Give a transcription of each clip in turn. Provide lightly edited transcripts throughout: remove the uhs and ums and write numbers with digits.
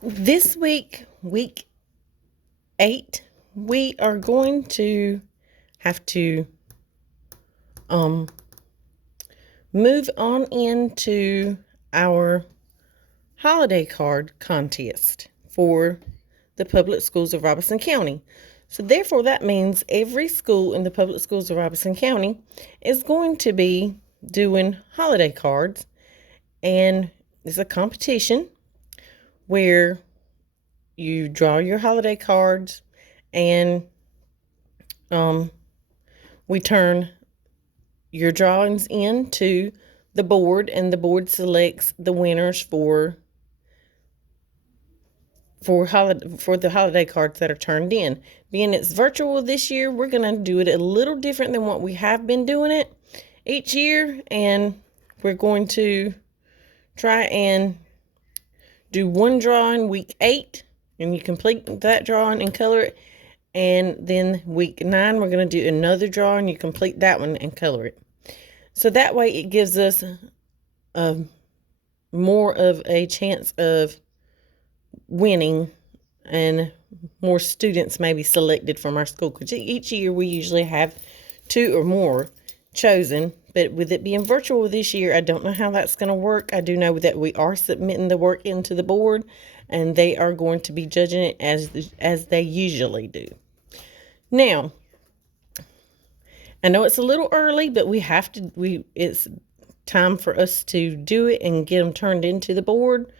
This week, week 8, we are going to have to um, move on into our holiday card contest for the public schools of Robeson County. So, therefore, that means every school in the public schools of Robeson County is going to be doing holiday cards, and it's a competition where you draw your holiday cards and um, we turn your drawings in to the board, and the board selects the winners for the holiday cards that are turned in. Being it's virtual this year, we're going to do it a little different than what we have been doing it each year, and we're going to try and do one drawing week 8, and you complete that drawing and color it. And then week 9, we're going to do another drawing. You complete that one and color it. So that way it gives us more of a chance of winning, and more students may be selected from our school. Because each year we usually have 2 or more chosen. But with it being virtual this year, I don't know how that's going to work. I do know that we are submitting the work into the board, and they are going to be judging it as they usually do. Now, I know it's a little early, but it's time for us to do it and get them turned into the board,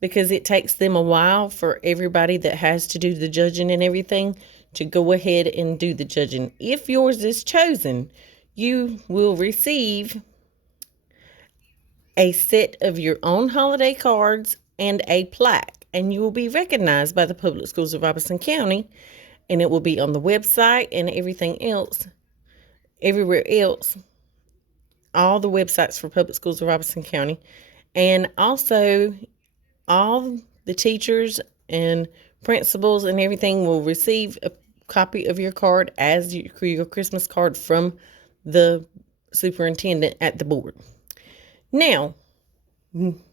because it takes them a while for everybody that has to do the judging and everything to go ahead and do the judging. If yours is chosen, you will receive a set of your own holiday cards and a plaque, and you will be recognized by the public schools of Robeson County, and it will be on the website and everything else, everywhere else, all the websites for public schools of Robeson County. And also, all the teachers and principals and everything will receive a copy of your card as your Christmas card from the superintendent at the board. Now,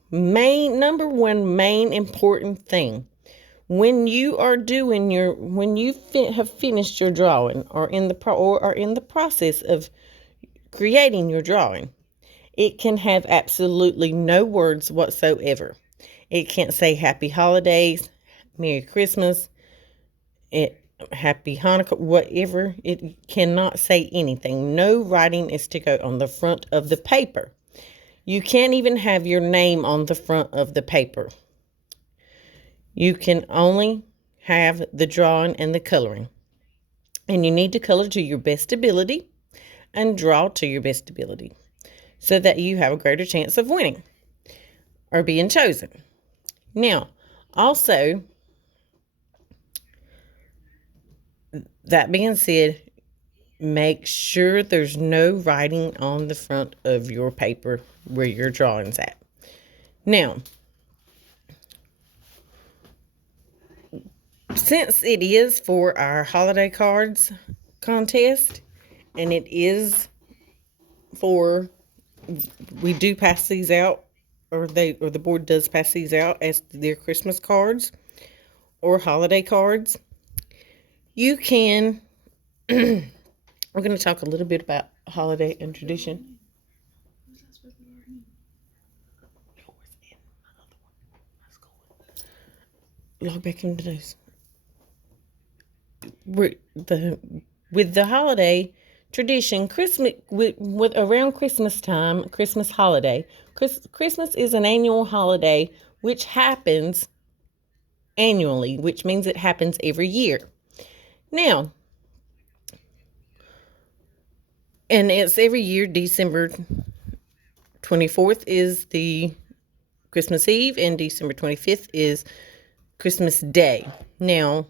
number one main important thing, when you are doing when you have finished your drawing, or are in the process of creating your drawing, it can have absolutely no words whatsoever. It can't say Happy Holidays, Merry Christmas, Happy Hanukkah, whatever. It cannot say anything. No writing is to go on the front of the paper. You can't even have your name on the front of the paper. You can only have the drawing and the coloring. And you need to color to your best ability and draw to your best ability, so that you have a greater chance of winning or being chosen. Now, also, that being said, make sure there's no writing on the front of your paper where your drawing's at. Now, since it is for our holiday cards contest, and it is for, we do pass these out, or the board does pass these out as their Christmas cards or holiday cards. You can we're going to talk a little bit about holiday and tradition. Log back into those. With the holiday tradition, Christmas, with around Christmas time, Christmas holiday. Christmas is an annual holiday which happens annually, which means it happens every year. Now, and it's every year. December 24th is the Christmas Eve, and December 25th is Christmas Day. Now,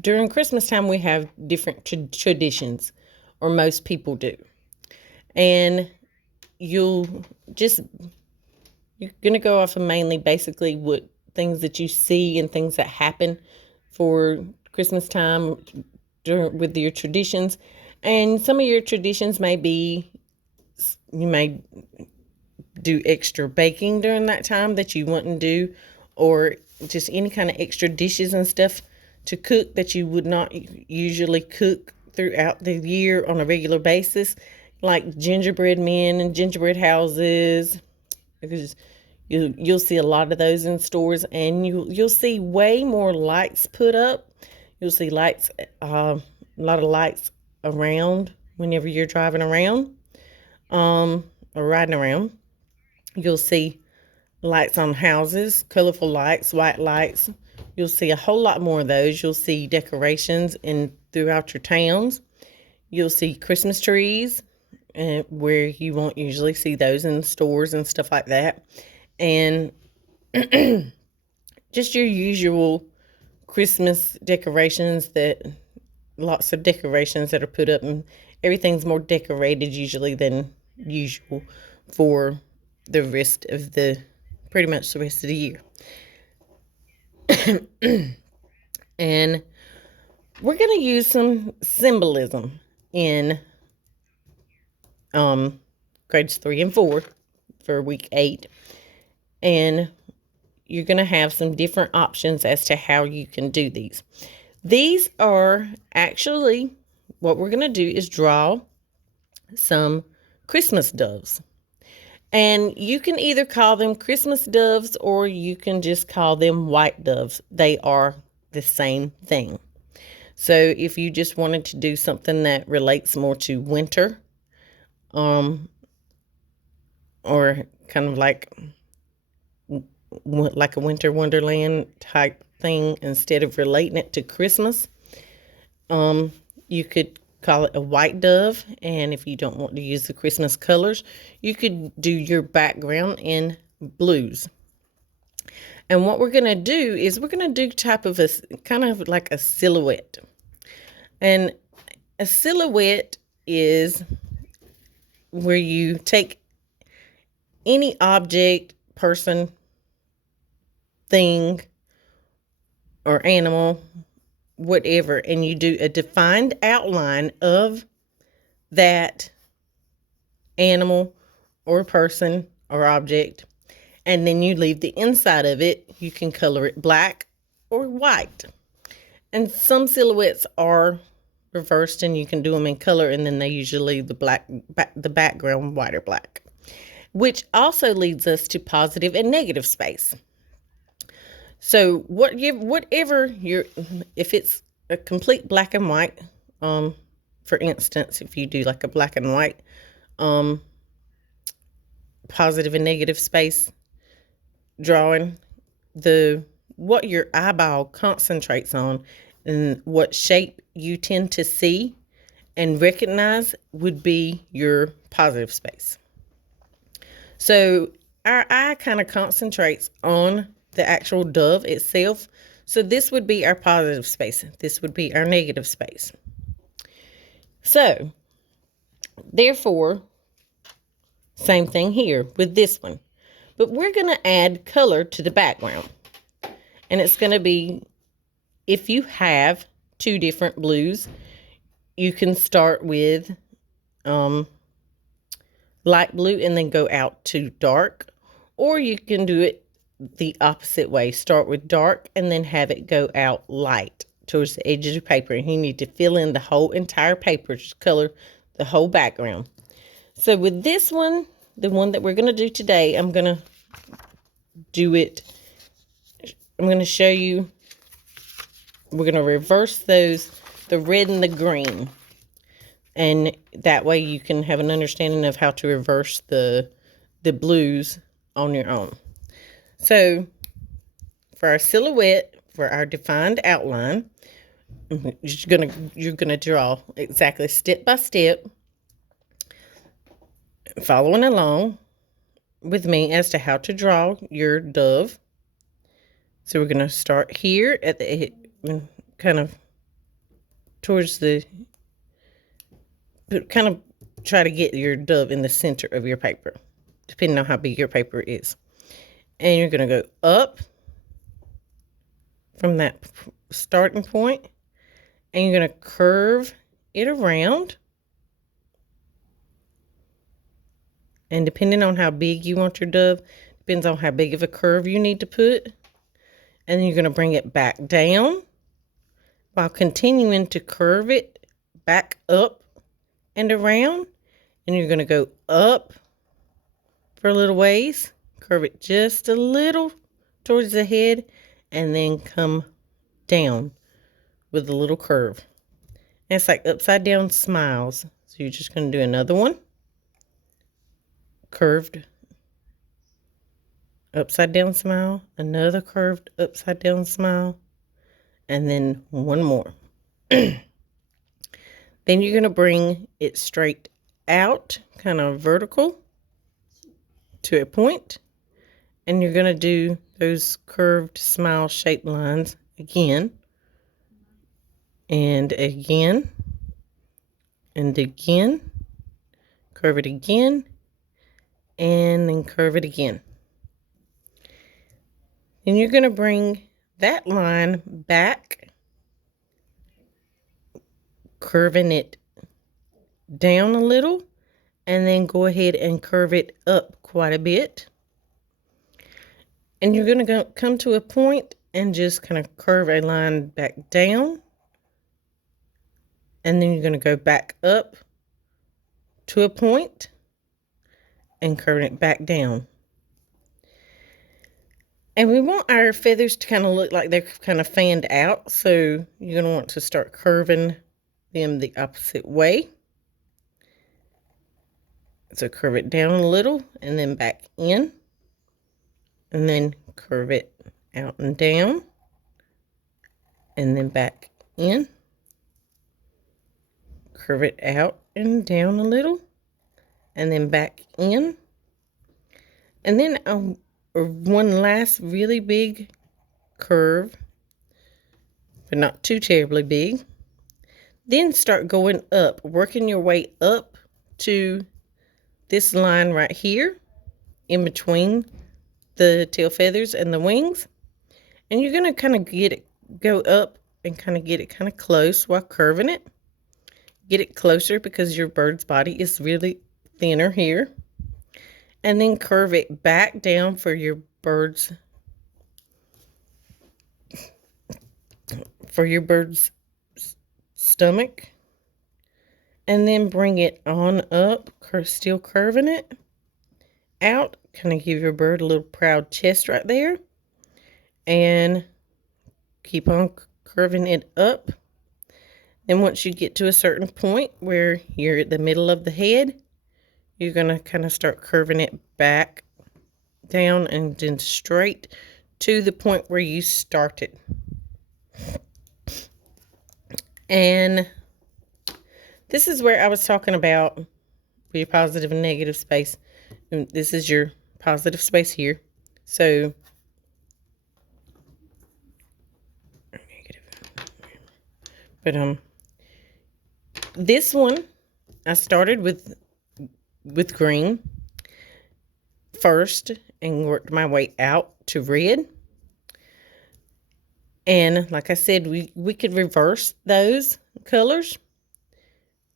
during Christmas time, we have different traditions, or most people do. And you're going to go off of mainly basically what things that you see and things that happen for Christmas time with your traditions. And some of your traditions may be, you may do extra baking during that time that you wouldn't do, or just any kind of extra dishes and stuff to cook that you would not usually cook throughout the year on a regular basis, like gingerbread men and gingerbread houses, because you'll see a lot of those in stores, and you'll see way more lights put up. You'll see lights, a lot of lights around whenever you're driving around, or riding around. You'll see lights on houses, colorful lights, white lights. You'll see a whole lot more of those. You'll see decorations throughout your towns. You'll see Christmas trees, where you won't usually see those in stores and stuff like that. And just your usual Christmas decorations, lots of decorations that are put up, and everything's more decorated usually than usual for the rest of pretty much the rest of the year. And we're going to use some symbolism in grades 3 and 4 for week 8. And you're going to have some different options as to how you can do these. These are actually, what we're going to do is draw some Christmas doves. And you can either call them Christmas doves or you can just call them white doves. They are the same thing. So if you just wanted to do something that relates more to winter, or kind of like a winter wonderland type thing, instead of relating it to Christmas, you could call it a white dove. And if you don't want to use the Christmas colors, you could do your background in blues. And what we're going to do is we're going to do kind of like a silhouette. And a silhouette is where you take any object, person, thing, or animal, whatever, and you do a defined outline of that animal or person or object, and then you leave the inside of it. You can color it black or white. And some silhouettes are reversed, and you can do them in color, and then they usually the background white or black, which also leads us to positive and negative space. So whatever if it's a complete black and white, for instance, if you do like a black and white, positive and negative space drawing, what your eyeball concentrates on and what shape you tend to see and recognize would be your positive space. So our eye kind of concentrates on the actual dove itself. So this would be our positive space. This would be our negative space. So therefore, same thing here with this one. But we're going to add color to the background. And it's going to be, if you have 2 different blues, you can start with light blue and then go out to dark. Or you can do it the opposite way. Start with dark and then have it go out light towards the edge of your paper. And you need to fill in the whole entire paper, just color the whole background. So with this one, the one that we're going to do today, I'm going to show you, we're going to reverse those, the red and the green. And that way you can have an understanding of how to reverse the blues on your own. So for our silhouette, for our defined outline, you're gonna draw exactly step by step, following along with me as to how to draw your dove. So we're gonna start here at the kind of towards the, kind of try to get your dove in the center of your paper, depending on how big your paper is. And you're going to go up from that starting point, and you're going to curve it around. And depending on how big you want your dove, depends on how big of a curve you need to put. And then you're going to bring it back down while continuing to curve it back up and around. And you're going to go up for a little ways, curve it just a little towards the head, and then come down with a little curve. And it's like upside down smiles. So you're just going to do another one. Curved upside down smile, another curved upside down smile, and then one more. Then you're going to bring it straight out, kind of vertical to a point, and you're going to do those curved smile shaped lines again, and again, and again, curve it again, and then curve it again. And you're going to bring that line back, curving it down a little, and then go ahead and curve it up quite a bit. And you're going to come to a point and just kind of curve a line back down. And then you're going to go back up to a point and curve it back down. And we want our feathers to kind of look like they're kind of fanned out. So you're going to want to start curving them the opposite way. So curve it down a little and then back in. And then curve it out and down. And then back in. Curve it out and down a little. And then back in. And then one last really big curve, but not too terribly big. Then start going up, working your way up to this line right here in between the tail feathers and the wings. And you're going to kind of go up and kind of get it kind of close while curving it. Get it closer because your bird's body is really thinner here. And then curve it back down for your bird's stomach. And then bring it on up, still curving it out. Kind of give your bird a little proud chest right there. And keep on curving it up. Then once you get to a certain point where you're at the middle of the head, you're going to kind of start curving it back down and then straight to the point where you started. And this is where I was talking about your positive and negative space. And this is your positive space here. So this one I started with green first and worked my way out to red. And like I said, we could reverse those colors.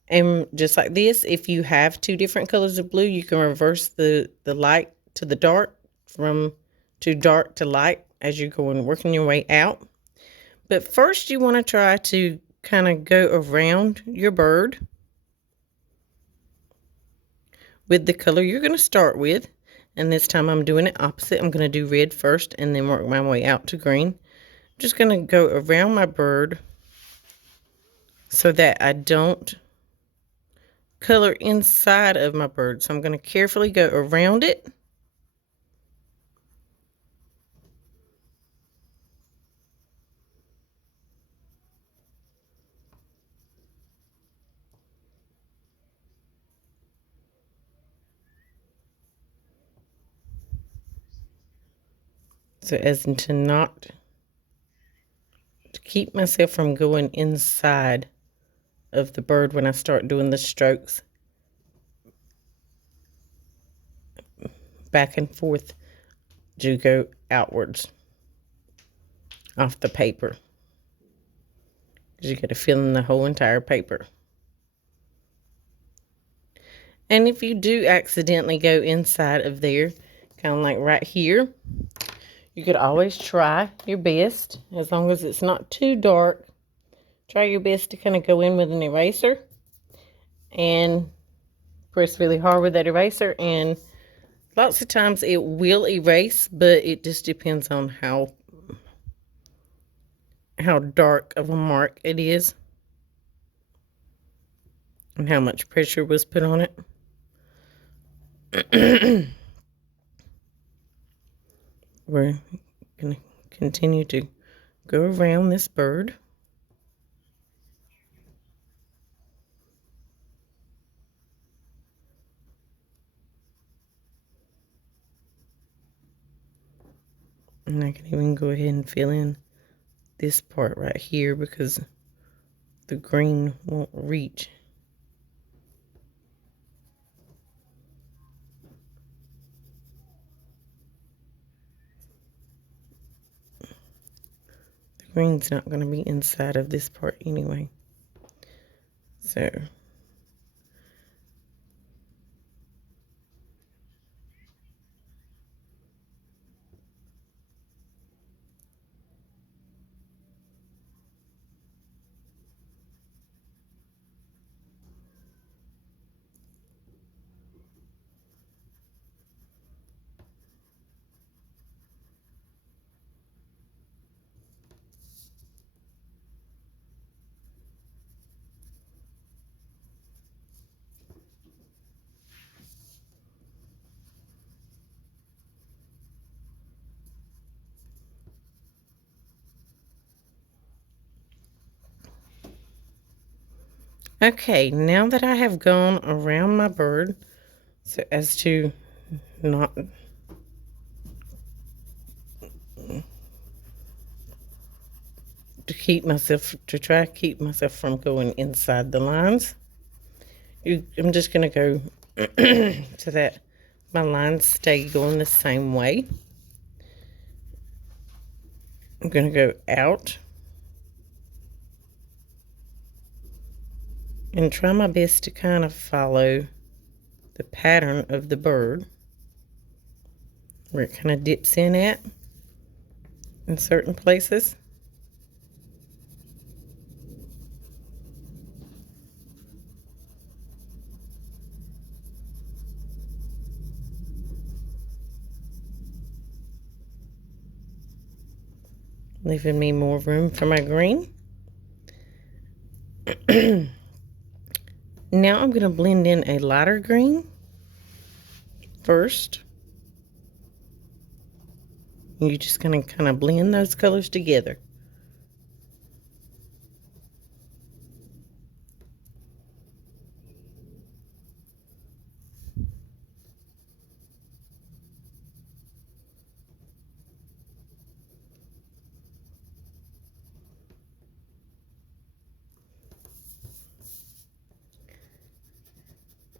And just like this, if you have two different colors of blue, you can reverse the light to the dark, from to dark to light as you're going working your way out. But first you want to try to kind of go around your bird with the color you're going to start with. And this time I'm doing it opposite. I'm going to do red first and then work my way out to green. I'm just going to go around my bird so that I don't color inside of my bird. So I'm going to carefully go around it. So as to keep myself from going inside of the bird when I start doing the strokes back and forth to go outwards off the paper. Because you got to fill in the whole entire paper. And if you do accidentally go inside of there, kind of like right here, you could always try your best, as long as it's not too dark, try your best to kind of go in with an eraser and press really hard with that eraser, and lots of times it will erase, but it just depends on how dark of a mark it is and how much pressure was put on it. We're going to continue to go around this bird. And I can even go ahead and fill in this part right here because the green won't reach. The green's not going to be inside of this part anyway. So okay, now that I have gone around my bird so as to not to try to keep myself from going inside the lines, I'm just going to go so that my lines stay going the same way. I'm going to go out and try my best to kind of follow the pattern of the bird, where it kind of dips in at in certain places. Leaving me more room for my green. Now I'm going to blend in a lighter green first. You're just going to kind of blend those colors together.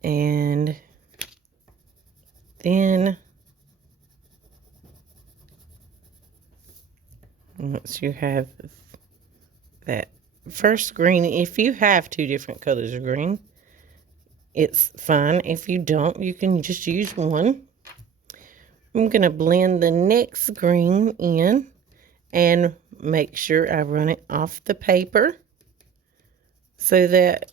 And then once you have that first green, if you have two different colors of green, it's fine. If you don't, you can just use one. I'm going to blend the next green in and make sure I run it off the paper so that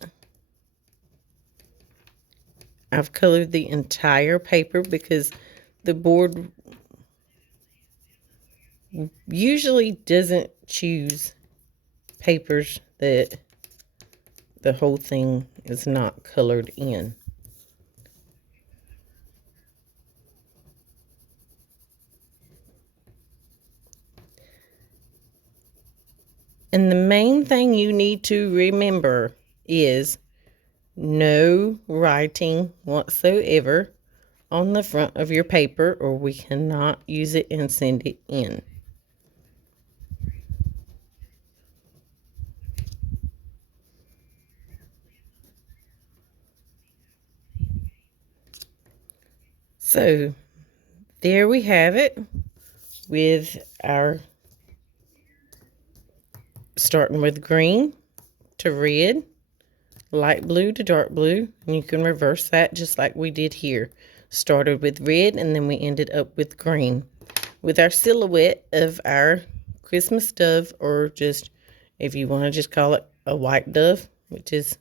I've colored the entire paper, because the board usually doesn't choose papers that the whole thing is not colored in. And the main thing you need to remember is no writing whatsoever on the front of your paper, or we cannot use it and send it in. So there we have it, with our starting with green to red, light blue to dark blue, and you can reverse that just like we did here. Started with red and then we ended up with green with our silhouette of our Christmas dove, or just if you want to just call it a white dove, which is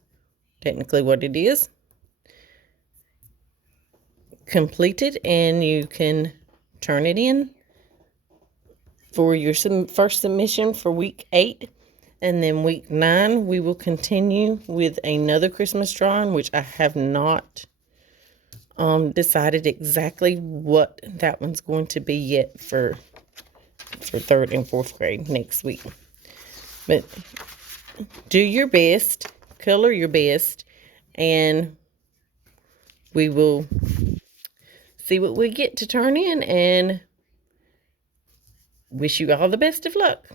technically what it is, completed. And you can turn it in for your first submission for week 8. And then week 9, we will continue with another Christmas drawing, which I have not decided exactly what that one's going to be yet for 3rd and 4th grade next week. But do your best, color your best, and we will see what we get to turn in, and wish you all the best of luck.